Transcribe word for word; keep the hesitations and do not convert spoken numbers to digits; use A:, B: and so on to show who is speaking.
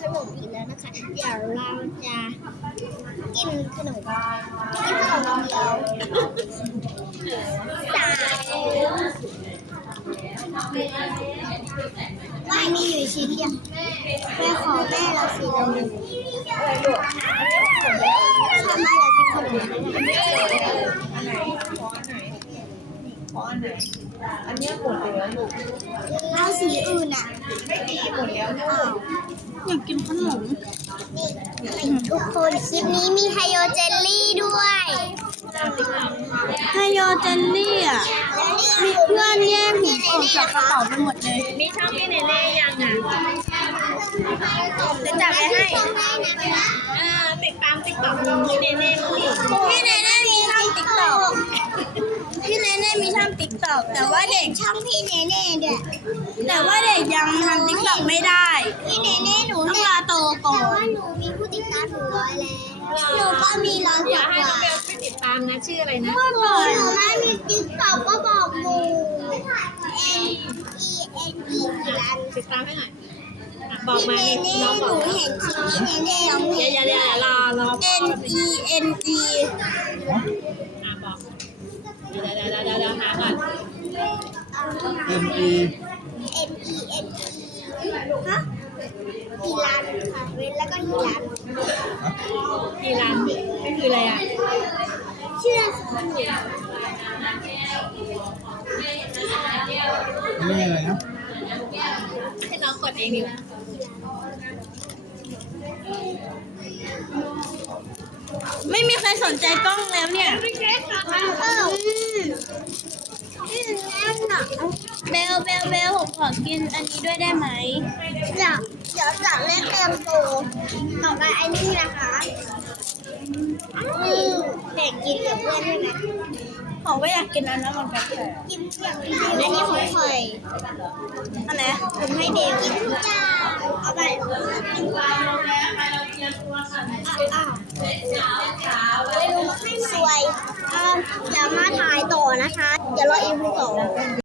A: นมอีกแล้วนะคะ เดี๋ยวเราจะกินขนมกินขนมเดียวสามไม่มีอยู่ชิ้นเดียวแม่ขอแม่เราสีเราหนึ่งทำไมอยากกินขนม
B: อันไหนขออันไหนขออันไหนอันนี้หมดแล้วลูก
A: เอาสีอื่นอ่ะ
B: ไม่มีหมดแล้วลูก
A: อยากกินขนมนี่ทุกคนคลิปนี้มีไฮโอเจลลี่ด้วย
C: ไฮโอเจลลี่อ่ะมีเพื่อนแย่งหนูออกจากกระเป๋าไปหมดเลย
B: มีช่องพี่เนเน่ยังอ่ะ
C: จะจับไปให้
B: อ่าติดตามติ๊กต็อกพี่เนเน่มั้ง
C: พี่เนเน่มีช่องติ๊กต็อกพี่เนเน่มีช่องติ๊กต็อกแต่ว่าเด็ก
A: ช่องพี่เนเน่ด้วย
C: แต่ว่าเด็กยังทำติ๊กต็อกไม่ได้
A: พี่เนเน่หนู
C: ต้องรอโตก่อน
A: แต่ว่าหนูมีผู้ติดตามถึงร้อยแล้วหนูก็มีร้อยกว่า
B: ให้น้องเบลไปติดตามนะชื่ออะไรนะ
A: หนูไม่มีติ๊กต็อกก็บอกหนู N E N E รัน
B: ติดตามให้หน่อยบอกมาเนี่ยน้องบอก
A: หนูเห็นคลิปพี่เนเน่ร้องเพลง
B: อย่าอย่ารอรอ
C: N E N E
B: อ่ะบอกเดี๋ยวเดี๋ยวเดี๋ยวเดี๋ยวหาก่อน
D: N E
A: N E N E ฮะฮีรันค่ะเว้นแล้วก็ฮีรัน
B: กีรันไม่คืออะไรอ่ะ
A: ชื่อ
D: นี่อะไรนะ
B: ให้น้องกดเองดีกว่า
C: ไม่มีใครสนใจกล้องแล้วเนี่ย
A: เออนี่แน่นอ่ะ
C: เบลเบลเบลผมขอกินอันนี้ด้วยได้ไหม
A: เดี๋ยวเดี๋ยวจัดเล่นเตรียมตัวต่อไปไอ้นี่นะคะนี่เด็กกินกับเพื่อนด้วยนะ
C: ผมก็อยากกินอันนั้นเหมือนกัน
A: กินอย่างเดียวอันนี้ของใคร
C: อันไหน
A: ผมให้เบลกินจ้าเอาไปกินไปอ้าวสวยอย่ามาถ่ายต่อนะคะเดี๋ยวรออีพีสอง